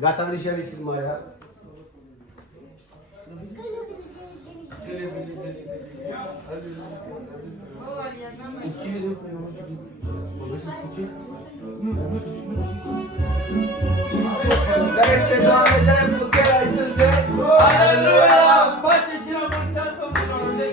Gata, Alicia, filmarea. Dă-te, Doamne, dă-ne puterea, Iisuse! Aleluia! Pace și la mulți ani, Domnul! De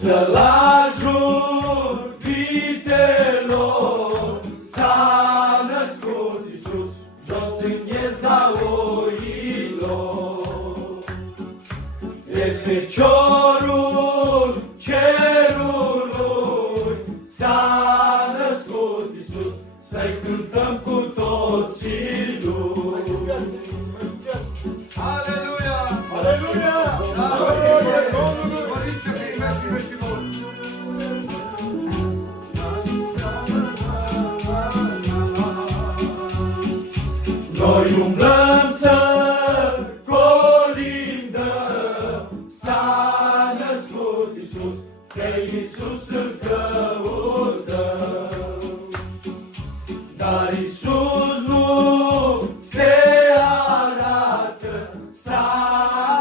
Să-l ajut vitelor, s-a născut Iisus, jos în gheața oilor. De feciorul cerului s-a născut Iisus, să-i cântăm cu toții lui. Aleluia! Aleluia! Noi umblăm să colindăm, s-a născut Iisus, pe Iisus îl căutăm. Dar Iisus nu se arată, s-a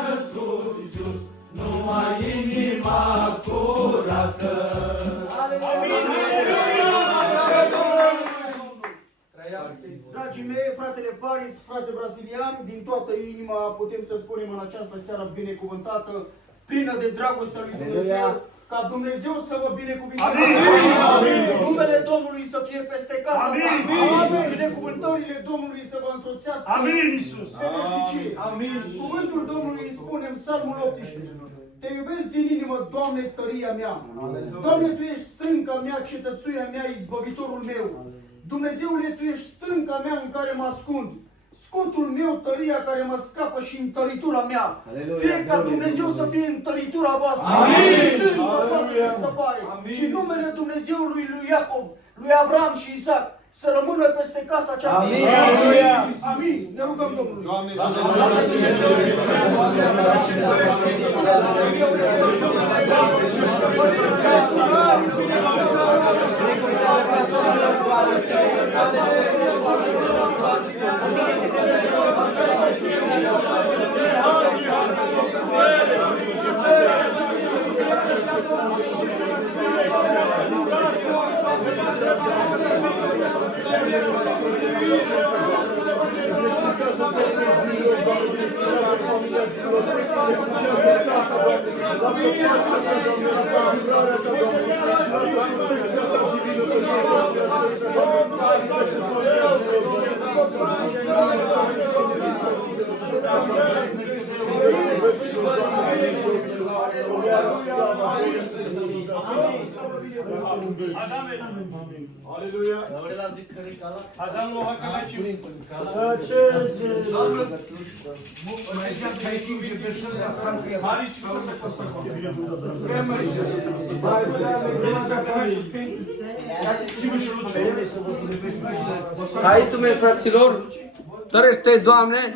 născut Iisus, numai inima curată. Dragii mei, fratele Paris, frate brazilian, din toată inima putem să spunem în această seară binecuvântată, plină de dragostea lui Dumnezeu, ca Dumnezeu să vă binecuvânteze. Numele Domnului să fie peste casa ta. Binecuvântările Domnului să vă însoțească. Amin, Iisus. Amin. Cuvântul Domnului spune în Psalmul 18. Te iubesc din inimă, Doamne, tăria mea. Doamne, Tu ești stânca mea, cetățuia mea, izbăvitorul meu. Dumnezeule, Tu ești stânca mea în care mă ascund, scutul meu, tăria care mă scapă și întăritura mea. Fie ca Dumnezeu să fie întăritura voastră. Amin. Și numele Dumnezeului lui Iacov, lui Avram și Isaac să rămână peste casa aceasta. Amin. Amin. Ne rugăm Domnului. Doamne, Aleluia. Adam lo hakamachi. Aici, fraților, tărește, Doamne,